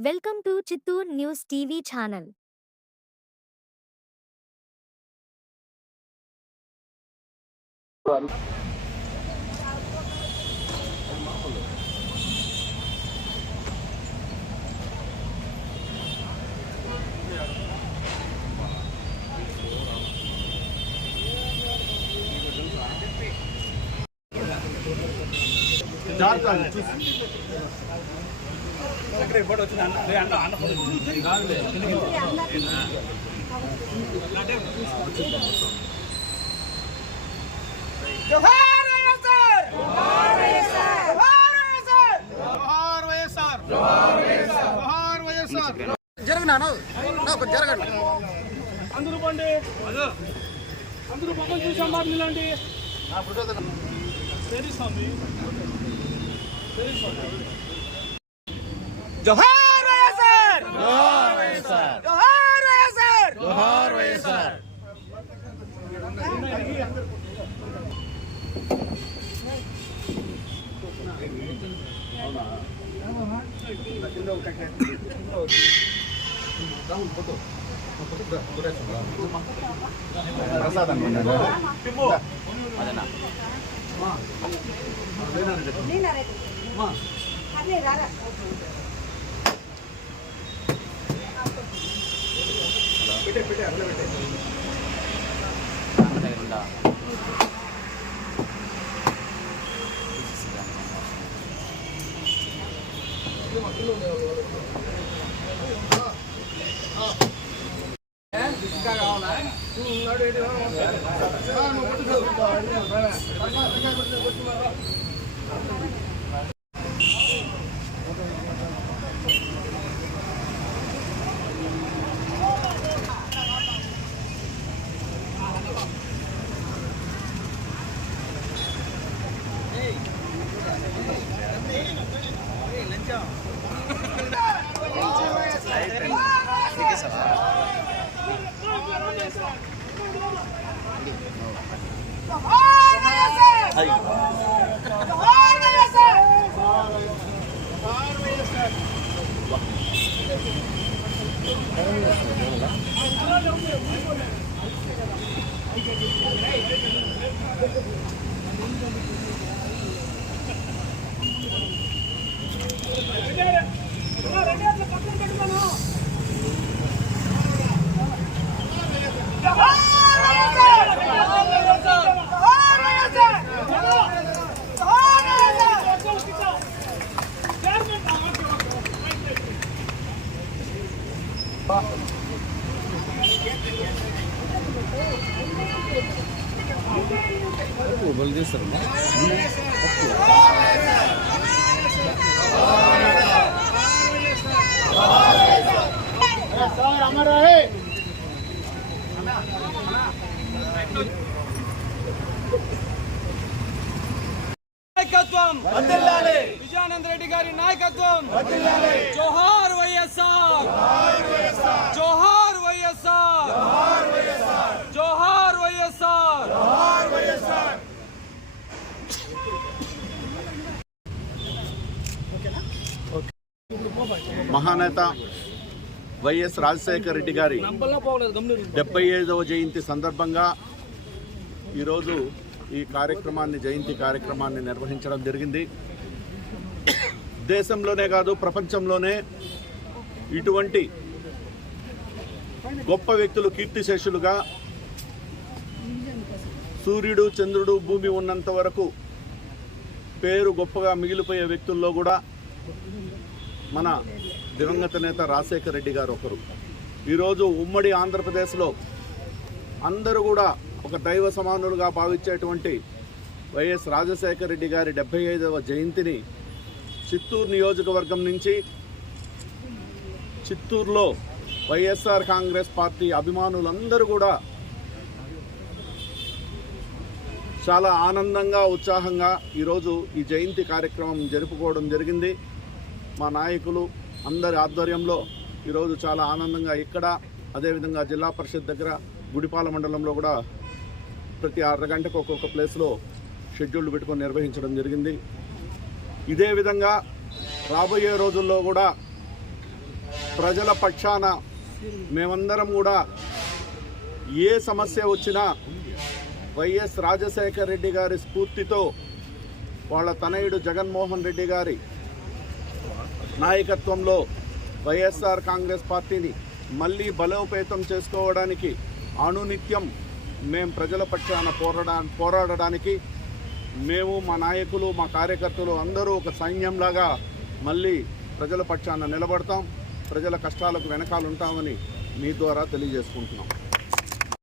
Welcome to Chittoor news TV channel. జరగండి అందరూ పండి అందరూ పక్కన చూసాం బాబు నిలండి జోహార్ వైఎస్ఆర్ జోహార్ వైఎస్ఆర్ జోహార్ వైఎస్ఆర్ జోహార్ వైఎస్ఆర్ बोल दिए सर हमारा है విజయానంద రెడ్డి గారి నాయకత్వం జోహార్ వైఎస్ఆర్ జోహార్ వైఎస్ఆర్ జోహార్ వైఎస్ఆర్ మహానేత వైఎస్ రాజశేఖర రెడ్డి గారి 75వ జయంతి సందర్భంగా ఈరోజు ఈ జయంతి కార్యక్రమాన్ని నిర్వహించడం జరిగింది. దేశంలోనే కాదు ప్రపంచంలోనే ఇటువంటి గొప్ప వ్యక్తులు కీర్తిశేషులుగా సూర్యుడు చంద్రుడు భూమి ఉన్నంత వరకు పేరు గొప్పగా మిగిలిపోయే వ్యక్తుల్లో కూడా మన దివంగత నేత రాజశేఖర రెడ్డి గారు ఒకరు. ఈరోజు ఉమ్మడి ఆంధ్రప్రదేశ్లో అందరూ కూడా ఒక దైవ సమానులుగా భావించేటువంటి వైఎస్ రాజశేఖర రెడ్డి గారి 75వ జయంతిని చిత్తూరు నియోజకవర్గం నుంచి చిత్తూరులో వైఎస్ఆర్ కాంగ్రెస్ పార్టీ అభిమానులందరూ కూడా చాలా ఆనందంగా ఉత్సాహంగా ఈరోజు ఈ జయంతి కార్యక్రమం జరుపుకోవడం జరిగింది. మా నాయకులు అందరి ఆధ్వర్యంలో ఈరోజు చాలా ఆనందంగా ఇక్కడ అదేవిధంగా జిల్లా పరిషత్ దగ్గర గుడిపాల మండలంలో కూడా ప్రతి అరగంటకు ఒక్కొక్క ప్లేస్లో షెడ్యూల్ పెట్టుకొని నిర్వహించడం జరిగింది. ఇదే విధంగా రాబోయే రోజుల్లో కూడా ప్రజల పక్షాన మేమందరం కూడా ఏ సమస్య వచ్చినా వైఎస్ రాజశేఖర రెడ్డి గారి స్ఫూర్తితో వాళ్ళ తనయుడు జగన్మోహన్ రెడ్డి గారి నాయకత్వంలో వైఎస్ఆర్ కాంగ్రెస్ పార్టీని మళ్ళీ బలోపేతం చేసుకోవడానికి అనునిత్యం మేము ప్రజల పక్షాన పోరాడడానికి మేము మా నాయకులు మా కార్యకర్తలు అందరూ ఒక సైన్యంలాగా మళ్ళీ ప్రజల పక్షాన నిలబడతాం. ప్రజల కష్టాలకు వెనకాల ఉంటామని మీ ద్వారా తెలియజేసుకుంటున్నాం.